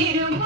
need you.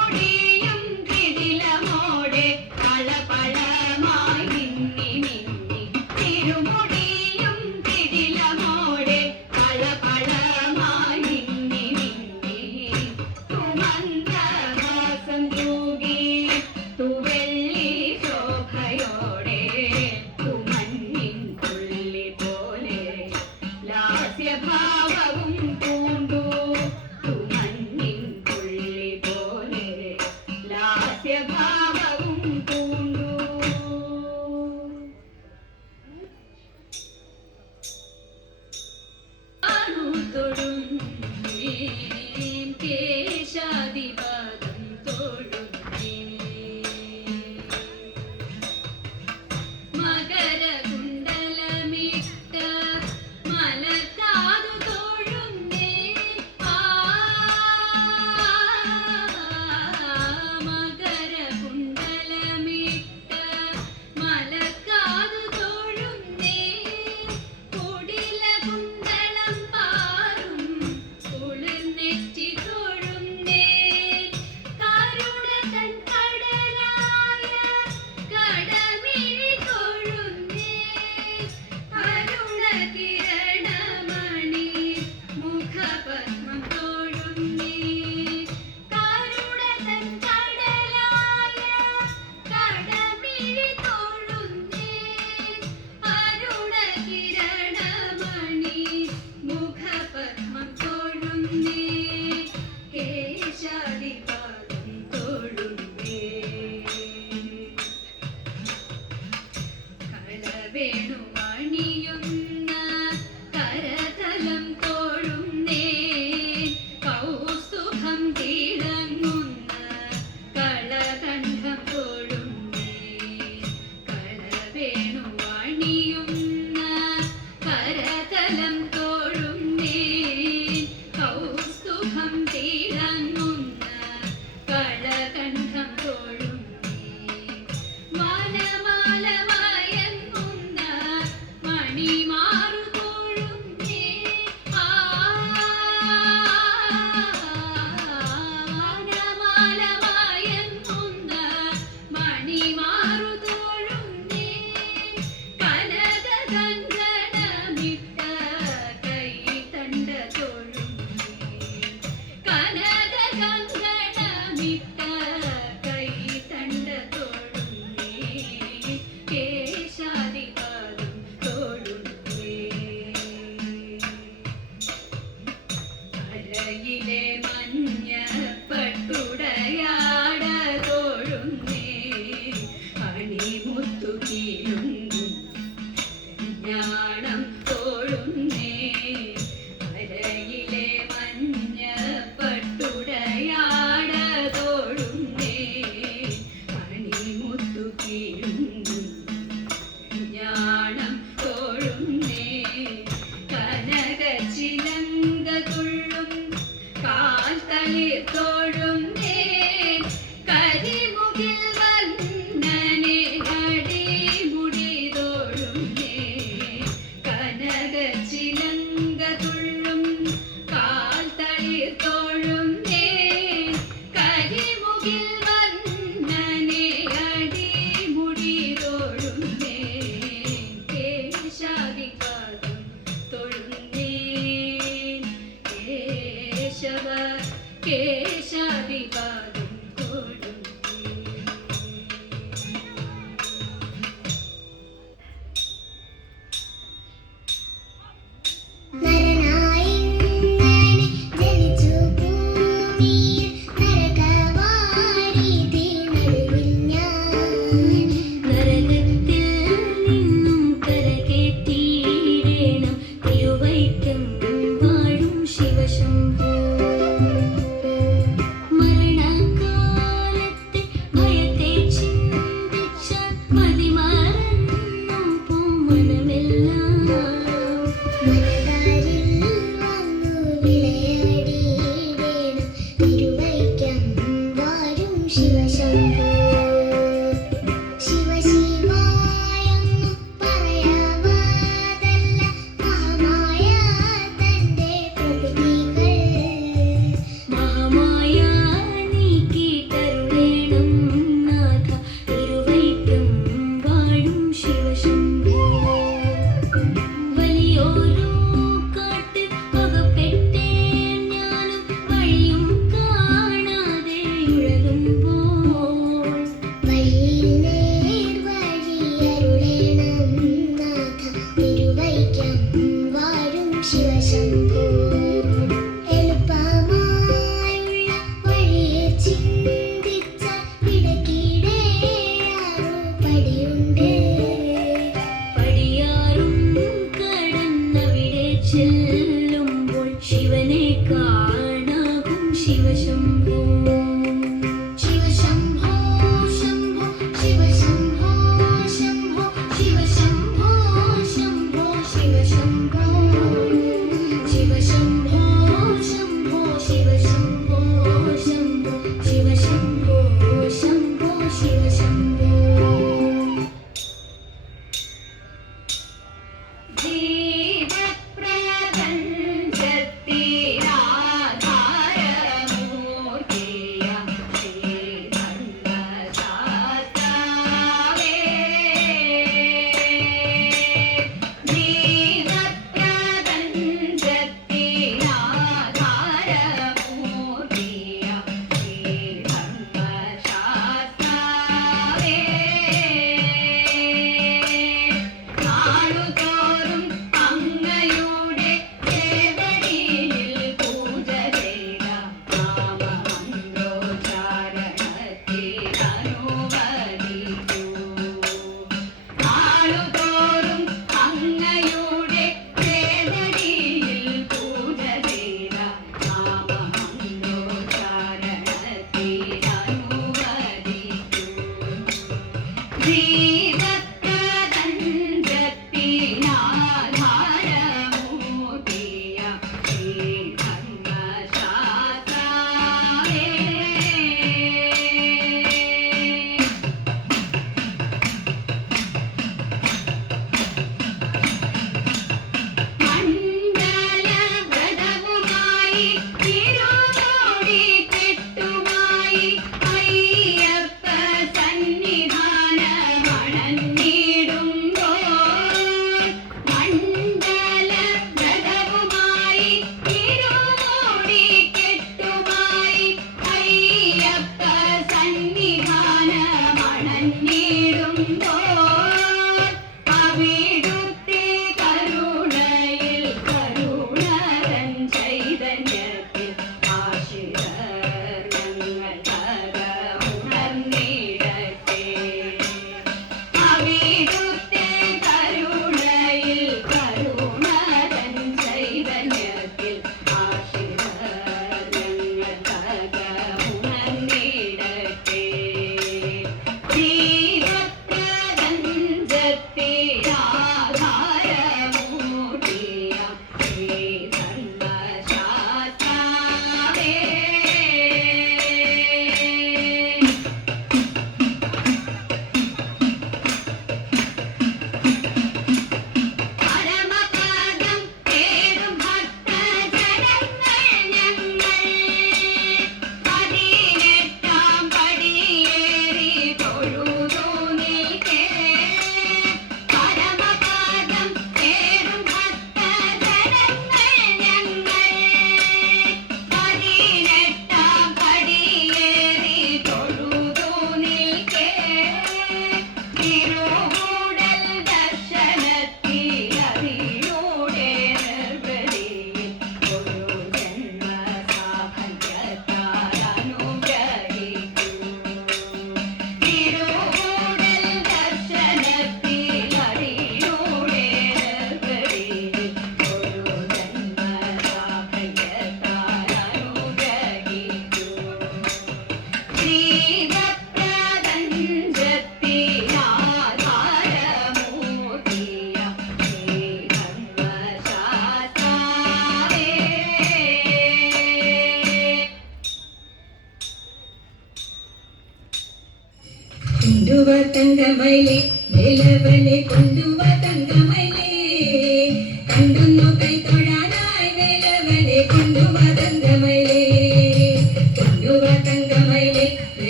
see.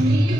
Amen.